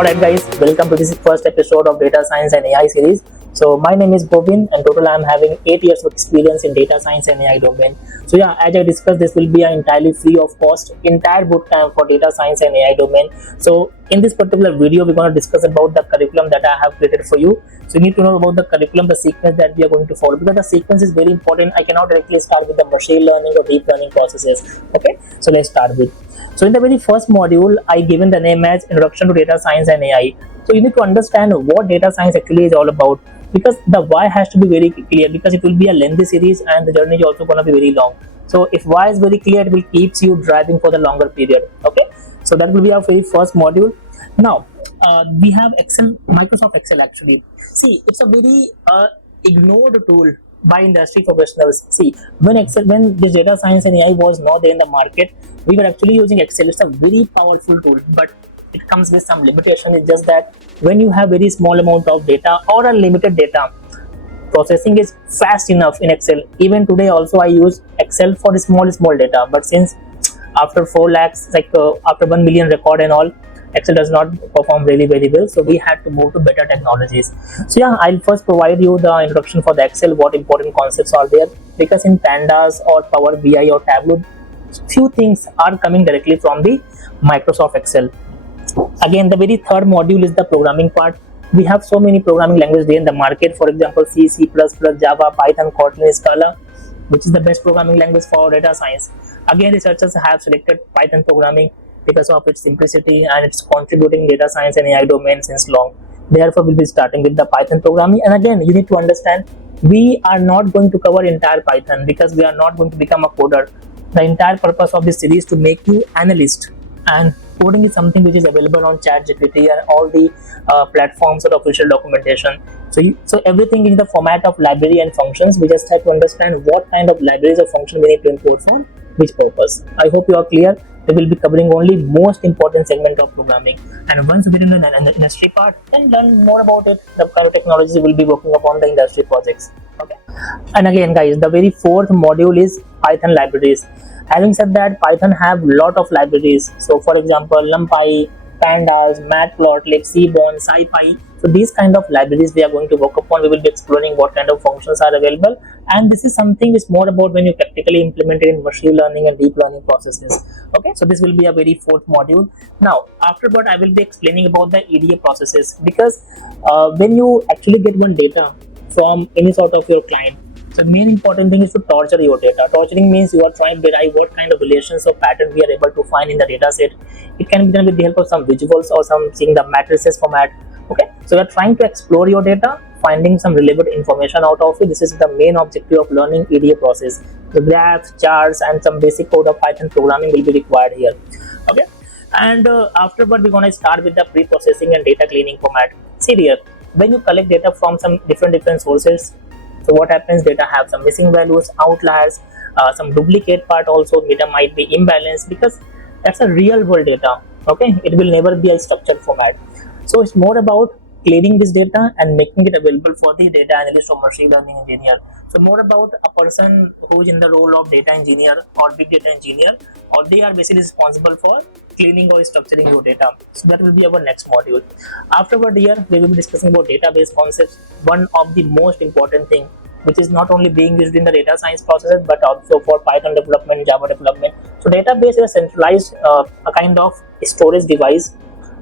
Alright guys, welcome to this first episode of Data Science and AI series. So my name is Govind and total I am having 8 years of experience in data science and AI domain. So yeah, as I discussed, this will be an entirely free of cost entire bootcamp for data science and AI domain. So in this particular video, we're going to discuss about the curriculum that I have created for you. So you need to know about the curriculum, the sequence that we are going to follow, because the sequence is very important. I cannot directly start with the machine learning or deep learning processes. Okay, so let's start with. So in the very first module, I given the name as Introduction to Data Science and AI. So you need to understand what data science actually is all about, because the why has to be very clear, because it will be a lengthy series and the journey is also going to be very long. So if why is very clear, it will keeps you driving for the longer period. Okay, so that will be our very first module. Now we have Excel, Microsoft Excel actually. See, it's a very ignored tool by industry professionals. See, when this data science and AI was not there in the market, we were actually using Excel. It's a very powerful tool, but it comes with some limitation. It's just that when you have very small amount of data or a limited data, processing is fast enough in Excel. Even today also I use Excel for the small data, but since after 4 lakhs, after 1 million record and all, Excel does not perform really very well, so we had to move to better technologies. So yeah, I'll first provide you the introduction for the Excel, what important concepts are there, because in Pandas or Power BI or Tableau, few things are coming directly from the Microsoft Excel. Again, the very third module is the programming part. We have so many programming languages there in the market. For example, C, C++, Java, Python, Kotlin, Scala, which is the best programming language for data science. Again, researchers have selected Python programming because of its simplicity and it's contributing data science and AI domain since long. Therefore, we'll be starting with the Python programming. And again, you need to understand, we are not going to cover entire Python because we are not going to become a coder. The entire purpose of this series is to make you analyst, and coding is something which is available on ChatGPT and all the platforms or official documentation. So everything in the format of library and functions. We just have to understand what kind of libraries or function we need to import for which purpose. I hope you are clear. We will be covering only most important segment of programming, and once we are in the industry part, then learn more about it. The kind of technologies we will be working upon the industry projects. Okay, and again guys, the very fourth module is Python libraries. Having said that, Python have lot of libraries. So for example, NumPy, Pandas, Matplotlib, Seaborn, SciPy. So these kind of libraries we are going to work upon. We will be exploring what kind of functions are available, and this is something is more about when you practically implement it in machine learning and deep learning processes. Okay, so this will be a very fourth module. Now afterward, I will be explaining about the EDA processes, because when you actually get one data from any sort of your client, so the main important thing is to torture your data. Torturing means you are trying to derive what kind of relations or pattern we are able to find in the data set. It can be done with the help of some visuals or some seeing the matrices format. Okay, so we are trying to explore your data, finding some relevant information out of it. This is the main objective of learning EDA process. The graphs, charts, and some basic code of Python programming will be required here. Okay, and afterward we're gonna start with the pre-processing and data cleaning format. See here, when you collect data from some different sources, so what happens, data have some missing values, outliers, some duplicate part also, data might be imbalanced, because that's a real world data. Okay, it will never be a structured format. So it's more about cleaning this data and making it available for the data analyst or machine learning engineer. So more about a person who is in the role of data engineer or big data engineer, or they are basically responsible for cleaning or structuring your data. So that will be our next module. Afterward here, we will be discussing about database concepts, one of the most important thing, which is not only being used in the data science processes but also for Python development, Java development. So database is a centralized a kind of storage device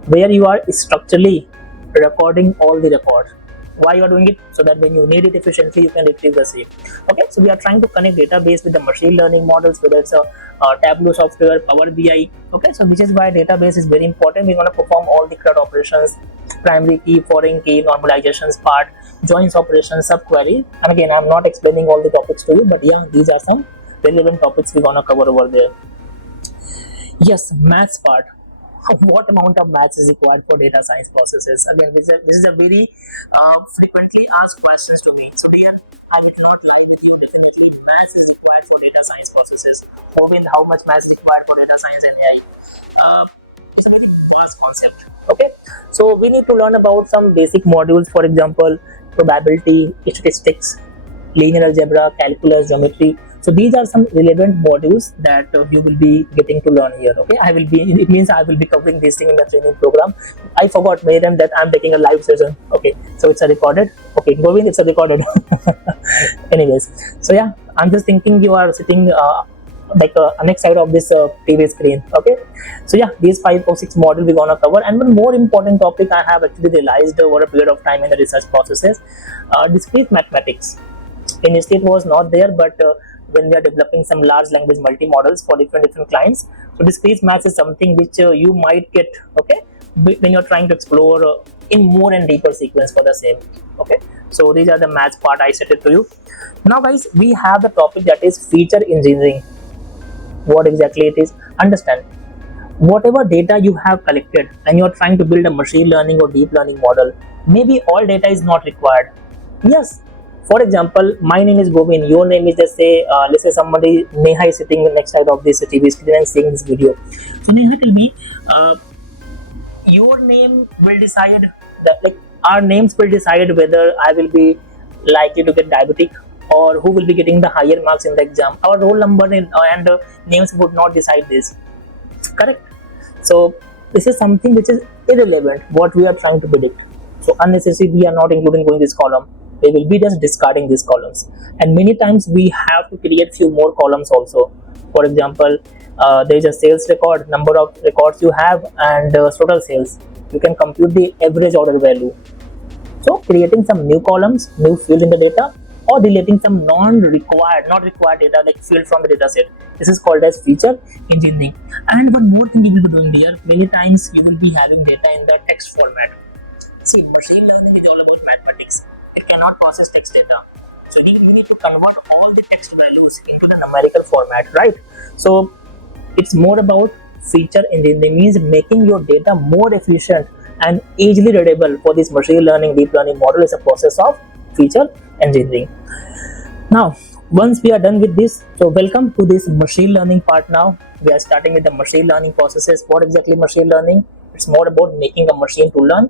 where you are structurally recording all the records. Why you are doing it? So that when you need it efficiently, you can retrieve the same. Okay, so we are trying to connect database with the machine learning models, whether it's a Tableau software, Power BI. Okay, so which is why database is very important. We're going to perform all the CRUD operations, primary key, foreign key, normalizations part, joins operations, subquery. And again, I'm not explaining all the topics to you, but yeah, these are some relevant topics we're going to cover over there. Yes, maths part. What amount of maths is required for data science processes? Again, this is a very frequently asked questions to me. So here, I will not lie with you. Definitely, maths is required for data science processes. How much maths is required for data science and AI? It's a very vast concept. Okay, so we need to learn about some basic modules. For example, probability, statistics, linear algebra, calculus, geometry. So So these are some relevant modules that you will be getting to learn here. Okay, it means I will be covering this thing in the training program. I forgot many them that I'm taking a live session. Okay, so it's a recorded. Okay, Govind, it's a recorded. Anyways, so yeah, I'm just thinking you are sitting like next side of this TV screen. Okay, so yeah, these 5 or 6 modules we're gonna cover. And one more important topic I have actually realized over a period of time in the research processes, discrete mathematics. Initially it was not there, but when we are developing some large language multi-models for different clients, so discrete maths is something which you might get, okay, when you're trying to explore in more and deeper sequence for the same. Okay, so these are the maths part I set it to you. Now guys, we have the topic that is feature engineering. What exactly it is? Understand, whatever data you have collected and you're trying to build a machine learning or deep learning model, maybe all data is not required. Yes, for example, my name is Govind, your name is, let's say somebody, Neha, is sitting next side of this TV screen and seeing this video. So Neha, tell me, your name will decide that, like, our names will decide whether I will be likely to get diabetic or who will be getting the higher marks in the exam. Our roll number and names would not decide this, correct? So this is something which is irrelevant what we are trying to predict. So unnecessary we are not including going this column, we will be just discarding these columns. And many times we have to create few more columns also. For example, there is a sales record, number of records you have, and total sales. You can compute the average order value. So creating some new columns, new field in the data, or deleting some not required data like field from the data set. This is called as feature engineering. And one more thing you will be doing there, many times you will be having data in the text format. See, machine learning is all about mathematics. It cannot process text data. So you need to convert all the text values into the numerical format, right? So it's more about feature engineering, means making your data more efficient and easily readable for this machine learning, deep learning model is a process of feature engineering. Now, once we are done with this, so welcome to this machine learning part. Now we are starting with the machine learning processes. What exactly machine learning? It's more about making a machine to learn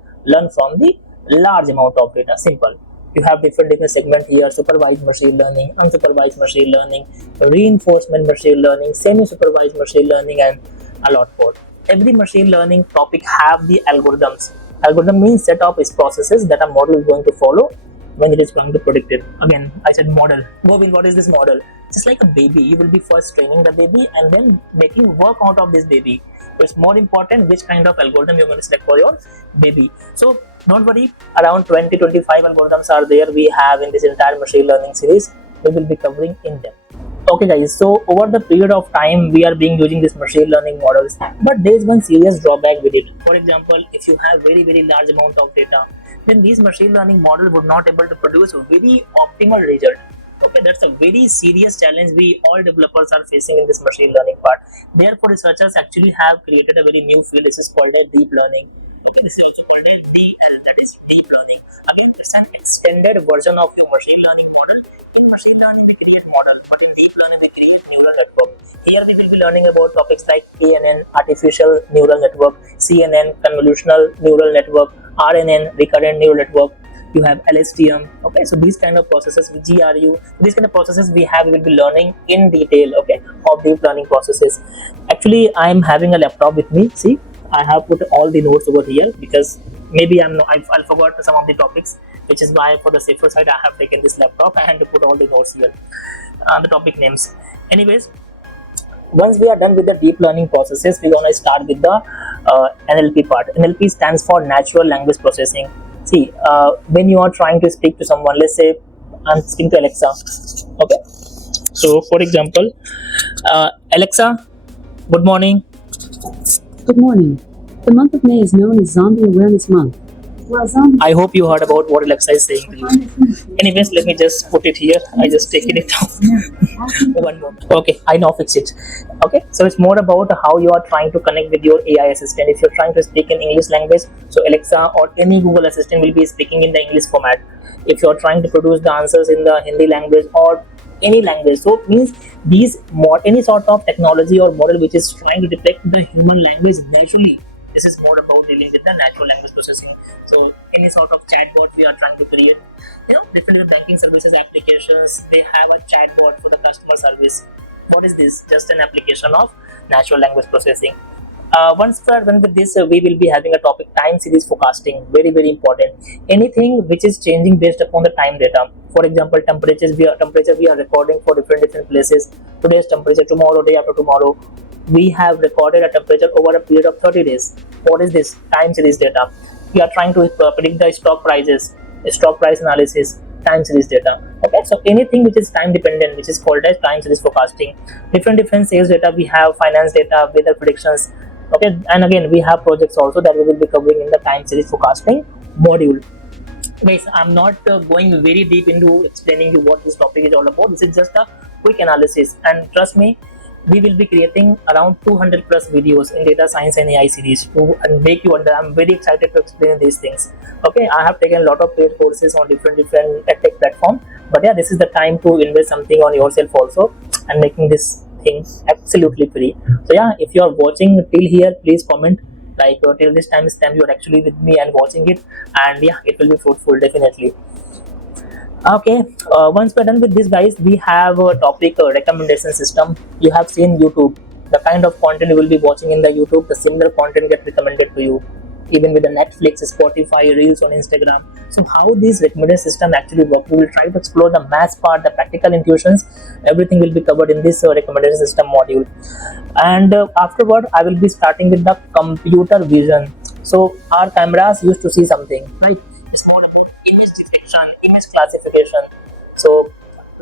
from the large amount of data. Simple. You have different segments here: supervised machine learning, unsupervised machine learning, reinforcement machine learning, semi-supervised machine learning, and a lot more. Every machine learning topic have the algorithms. Algorithm means set of processes that a model is going to follow when it is going to predict it. Again, I said model. Govind, what is this model? Just like a baby, you will be first training the baby and then making work out of this baby. So it's more important which kind of algorithm you're going to select for your baby. So don't worry, around 20-25 algorithms are there we have in this entire machine learning series. We will be covering in depth. Okay guys, so over the period of time we are being using this machine learning models, but there is one serious drawback with it. For example, if you have very large amount of data, then these machine learning model would not able to produce a very optimal result. Okay, that's a very serious challenge we all developers are facing in this machine learning part. Therefore, researchers actually have created a very new field. This is called a deep learning. Okay, this is also called a DL, that is deep learning. Again, it's an extended version of your machine learning model. In machine learning, we create model, but in deep learning, we create neural network. Here, we will be learning about topics like KNN, artificial neural network, CNN, convolutional neural network, RNN, recurrent neural network. You have LSTM. Okay, so these kind of processes with GRU, these kind of processes we will be learning in detail. Okay, of deep learning processes. Actually, I am having a laptop with me. See, I have put all the notes over here because maybe I'll forgot some of the topics, which is why for the safer side I have taken this laptop and put all the notes here, the topic names. Anyways, once we are done with the deep learning processes, we're gonna start with the NLP part. NLP stands for natural language processing. See, when you are trying to speak to someone, let's say I'm speaking to Alexa. Okay, so for example, Alexa, good morning. Good morning. The month of May is known as Zombie Awareness Month. Well, I hope you heard about what Alexa is saying to you. Anyways, let me just put it here. I just taken it down. One more. Okay, I now fix it. Okay, so it's more about how you are trying to connect with your AI assistant. If you're trying to speak in English language, so Alexa or any Google assistant will be speaking in the English format. If you're trying to produce the answers in the Hindi language or any language, so it means any sort of technology or model which is trying to detect the human language naturally, This is more about dealing with the natural language processing. So any sort of chatbot we are trying to create, different banking services applications, they have a chatbot for the customer service. What is this? Just an application of natural language processing. Once we are done with this, we will be having a topic time series forecasting. Very very important. Anything which is changing based upon the time data. For example, temperature we are recording for different places. Today's temperature, tomorrow, day after tomorrow. We have recorded a temperature over a period of 30 days. What is this? Time series data. We are trying to predict the stock prices, stock price analysis, time series data. Okay, so anything which is time dependent, which is called as time series forecasting. Different sales data we have, finance data, weather predictions. Okay, and again we have projects also that we will be covering in the time series forecasting module. Guys, I'm not going very deep into explaining you what this topic is all about. This is just a quick analysis, and trust me, we will be creating around 200 plus videos in data science and AI series to and make you under. I'm very excited to explain these things. Okay, I have taken a lot of paid courses on different tech platform, but yeah, this is the time to invest something on yourself also and making this thing absolutely free. So yeah, if you are watching till here, please comment like till this time stamp you are actually with me and watching it, and yeah, it will be fruitful definitely. Okay, once we're done with this, guys, we have a topic recommendation system. You have seen YouTube, the kind of content you will be watching in the YouTube, the similar content get recommended to you, even with the Netflix, Spotify, Reels on Instagram. So how this recommendation system actually work? We will try to explore the math part, the practical intuitions. Everything will be covered in this recommendation system module. And afterward, I will be starting with the computer vision. So our cameras used to see something, right? It's more about image detection, image classification. So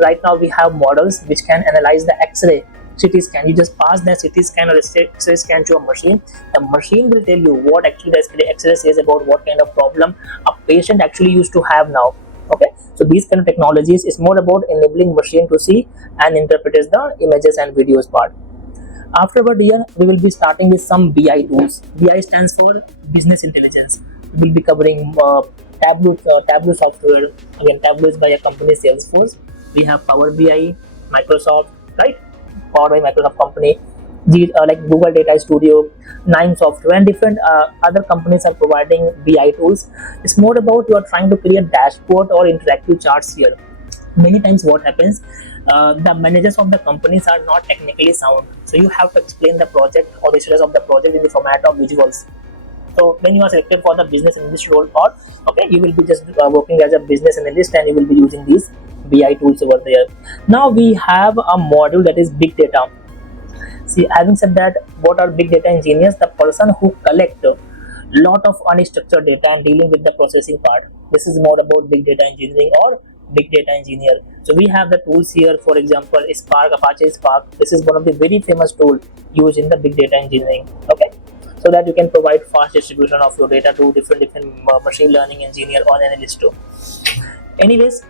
right now we have models which can analyze the X-ray, CT scan. You just pass the CT scan or X-ray scan to a machine. The machine will tell you what actually the X-ray says about what kind of problem a patient actually used to have now. Okay, so these kind of technologies is more about enabling machine to see and interpret the images and videos part. Afterward, here we will be starting with some BI tools. BI stands for business intelligence. We will be covering Tableau software. Again, Tableau is by a company Salesforce. We have Power BI, Microsoft, right? Power by Microsoft company. Like Google Data Studio, Nine Software, and different other companies are providing BI tools. It's more about you are trying to create dashboard or interactive charts here. Many times what happens, the managers of the companies are not technically sound, so you have to explain the project or the status of the project in the format of visuals. So when you are selected for the business analyst role part, okay, you will be just working as a business analyst and you will be using these BI tools over there. Now we have a module that is big data. See, having said that, what are big data engineers? The person who collect lot of unstructured data and dealing with the processing part. This is more about big data engineering or big data engineer. So we have the tools here. For example, Spark, Apache Spark. This is one of the very famous tool used in the big data engineering. Okay, so that you can provide fast distribution of your data to different machine learning engineer or analyst too. Anyways,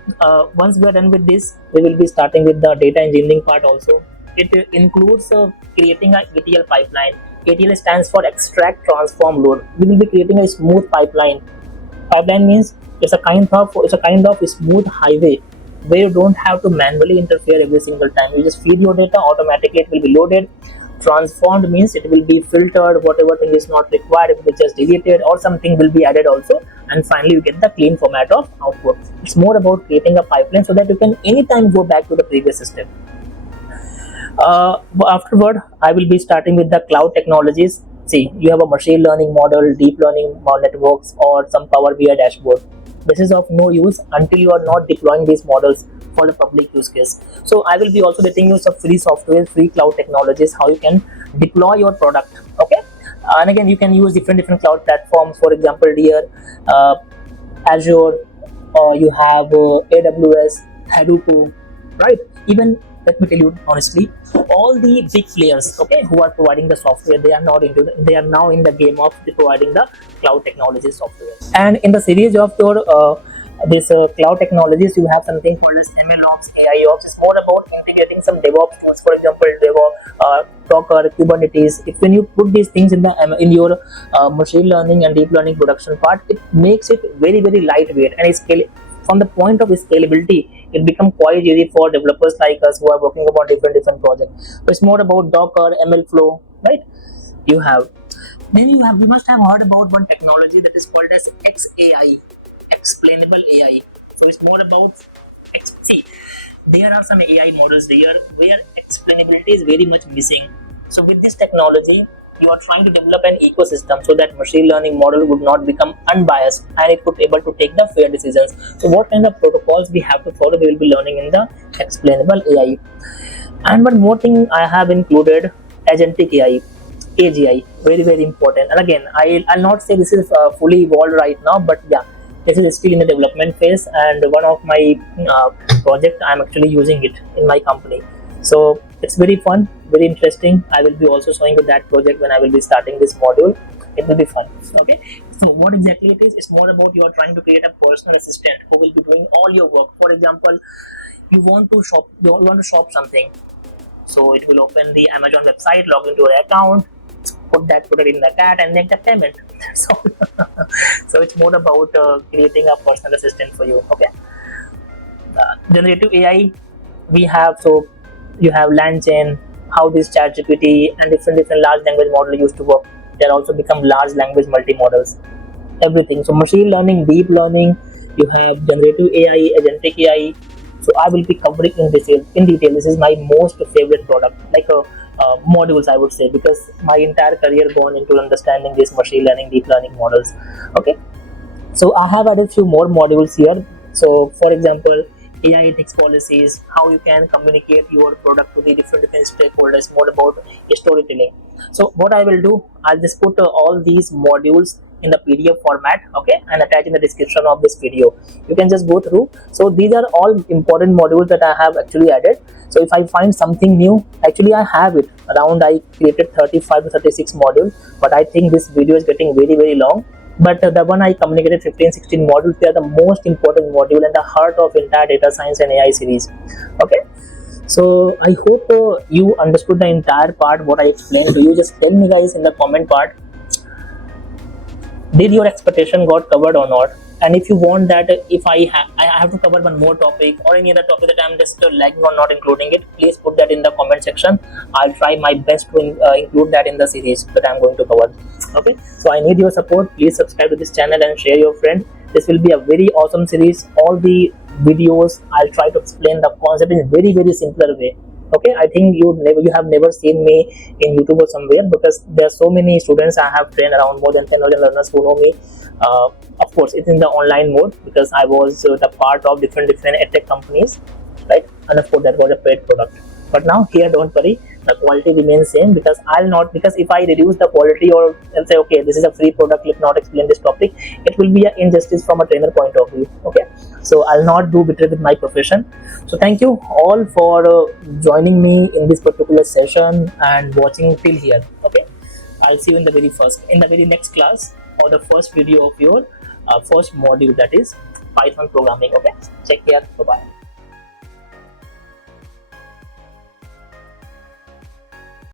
once we are done with this, we will be starting with the data engineering part also. It includes creating a ETL pipeline. ETL stands for extract, transform, load. We will be creating a smooth pipeline. Pipeline means it's a kind of smooth highway where you don't have to manually interfere every single time. You just feed your data automatically, it will be loaded. Transformed means it will be filtered, whatever thing is not required, it will be just deleted or something will be added also, and finally you get the clean format of output. It's more about creating a pipeline so that you can anytime go back to the previous system. Afterward, I will be starting with the cloud technologies. See, you have a machine learning model, deep learning networks, or some Power BI dashboard. This is of no use until you are not deploying these models for the public use case. So I will be also getting you some free software, free cloud technologies, how you can deploy your product. Okay, and again you can use different cloud platforms. For example, here Azure, or you have AWS, Hadoop, right? Even let me tell you honestly, all the big players, okay, who are providing the software, they are now in the game of providing the cloud technology software. And in the series of your this cloud technologies, you have something called as ML ops, AI ops. It's more about integrating some DevOps tools. For example, Docker, Kubernetes. If when you put these things in the in your machine learning and deep learning production part, it makes it very lightweight and scale. From the point of scalability, it becomes quite easy for developers like us who are working upon different projects. So it's more about Docker, ML flow, right? You have Maybe you must have heard about one technology that is called as XAI, explainable AI. So it's more about see, there are some AI models there where explainability is very much missing. So with this technology, you are trying to develop an ecosystem so that machine learning model would not become unbiased and it would able to take the fair decisions. So what kind of protocols we have to follow, we will be learning in the explainable AI. And one more thing I have included, agentic AI, AGI, very very important. And again, I'll not say this is fully evolved right now, but yeah, this is still in the development phase. And one of my project, I'm actually using it in my company. So it's very fun, very interesting. I will be also showing you that project when I will be starting this module. It will be fun. Okay. So what exactly it is? It's more about you are trying to create a personal assistant who will be doing all your work. For example, you want to shop something, so it will open the Amazon website, log into your account, put it in the cart and make the payment. So so it's more about creating a personal assistant for you. Okay. Generative AI, we have, so you have LangChain, how this chat GPT and different large language model used to work. They are also become large language multi-models, everything. So machine learning, deep learning, you have generative AI, agentic AI. So I will be covering in detail. In detail, this is my most favorite product, like modules I would say, because my entire career gone into understanding this machine learning, deep learning models. Okay, so I have added few more modules here. So for example, AI ethics policies, how you can communicate your product to the different stakeholders, more about storytelling. So what I will do, I'll just put all these modules in the PDF format, okay, and attach in the description of this video. You can just go through. So these are all important modules that I have actually added. So if I find something new, actually I have it around, I created 35 to 36 modules, but I think this video is getting very very long. But the one I communicated 15 16 modules, they are the most important module and the heart of entire data science and AI series. Okay, so I hope you understood the entire part what I explained to you. Just tell me guys in the comment part, did your expectation got covered or not? And if you want that, if I have to cover one more topic or any other topic that I'm just lagging or not including it, please put that in the comment section. I'll try my best to include that in the series that I'm going to cover. Okay, so I need your support. Please subscribe to this channel and share your friend. This will be a very awesome series. All the videos I'll try to explain the concept in a very very simpler way. Okay, I think you have never seen me in YouTube or somewhere, because there are so many students I have trained, around more than 10,000 learners who know me. Of course it's in the online mode because I was the part of different edtech companies, right? And of course that was a paid product. But now here, don't worry, the quality remains same, because I'll not, because if I reduce the quality or I'll say okay this is a free product, let not explain this topic, it will be an injustice from a trainer point of view. Okay, so I'll not do better with my profession. So thank you all for joining me in this particular session and watching till here. Okay, I'll see you in the very next class, or the first video of your first module, that is Python programming. Okay, take care, bye bye.